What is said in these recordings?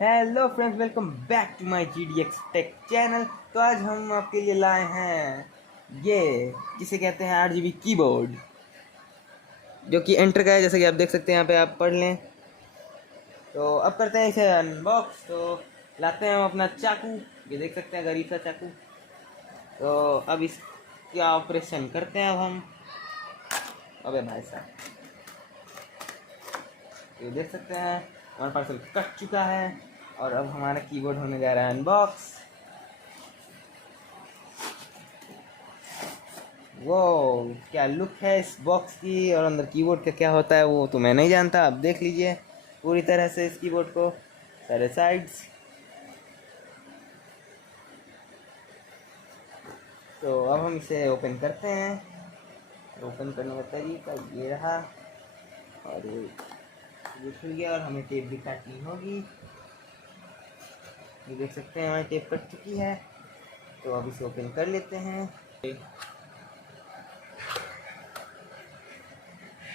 Hello friends, welcome back to my GDX tech channel. तो आज हम आपके लिए लाए हैं ये जिसे कहते हैं RGB कीबोर्ड, जो कि एंटर का है। जैसे कि आप देख सकते हैं, यहाँ पे आप पढ़ लें। तो अब करते हैं इसे अनबॉक्स। तो लाते हैं हम अपना चाकू, ये देख सकते हैं, गरीब सा चाकू। तो अब इसका ऑपरेशन करते हैं अब हम। अबे भाई साहब, ये देख सकते हैं हमारा पार्सल कट चुका है और अब हमारा कीबोर्ड होने जा रहा है अनबॉक्स। वो क्या लुक है इस बॉक्स की, और अंदर कीबोर्ड का क्या होता है वो तो मैं नहीं जानता। आप देख लीजिए पूरी तरह से इस कीबोर्ड को, सारे साइड्स। तो अब हम इसे ओपन करते हैं। ओपन करने का तरीका ये रहा, और ये खुल गया और हमें टेप भी काटनी होगी। ये देख सकते हैं हमारी टेप कट चुकी है। तो अब इसे ओपन कर लेते हैं।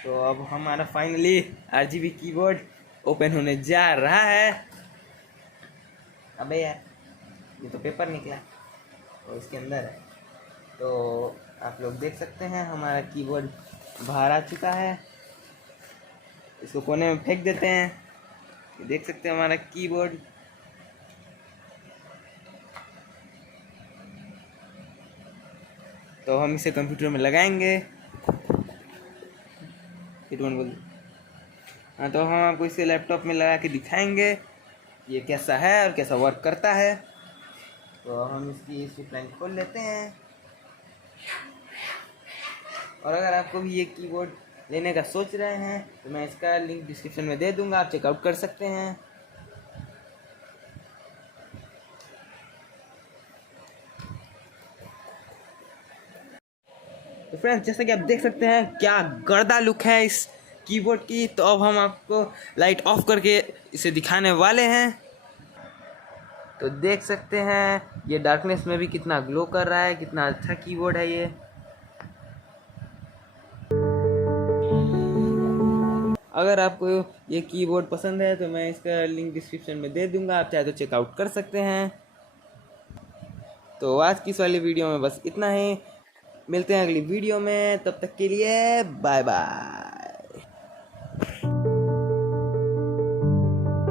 तो अब हमारा फाइनली RGB कीबोर्ड ओपन होने जा रहा है। अबे यार, ये तो पेपर निकला और इसके अंदर है। तो आप लोग देख सकते हैं हमारा कीबोर्ड बाहर आ चुका है। इसको कोने में फेंक देते हैं। ये देख सकते हैं हमारा कीबोर्ड। तो हम इसे कंप्यूटर में लगाएंगे। बोल। हाँ, तो हम आपको इसे लैपटॉप में लगा के दिखाएंगे ये कैसा है और कैसा वर्क करता है। तो हम इसकी स्ट्रिप लाइन खोल लेते हैं। और अगर आपको भी ये कीबोर्ड लेने का सोच रहे हैं तो मैं इसका लिंक डिस्क्रिप्शन में दे दूंगा, आप चेकआउट कर सकते हैं। तो फ्रेंड्स, जैसे कि आप देख सकते हैं क्या गर्दा लुक है इस कीबोर्ड की। तो अब हम आपको लाइट ऑफ करके इसे दिखाने वाले हैं। तो देख सकते हैं ये डार्कनेस में भी कितना ग्लो कर रहा है, कितना अच्छा कीबोर्ड है ये। अगर आपको ये कीबोर्ड पसंद है तो मैं इसका लिंक डिस्क्रिप्शन में दे दूंगा, आप चाहे तो चेकआउट कर सकते हैं। तो आज की इस वाली वीडियो में बस इतना ही। मिलते हैं अगली वीडियो में, तब तक के लिए बाय बाय।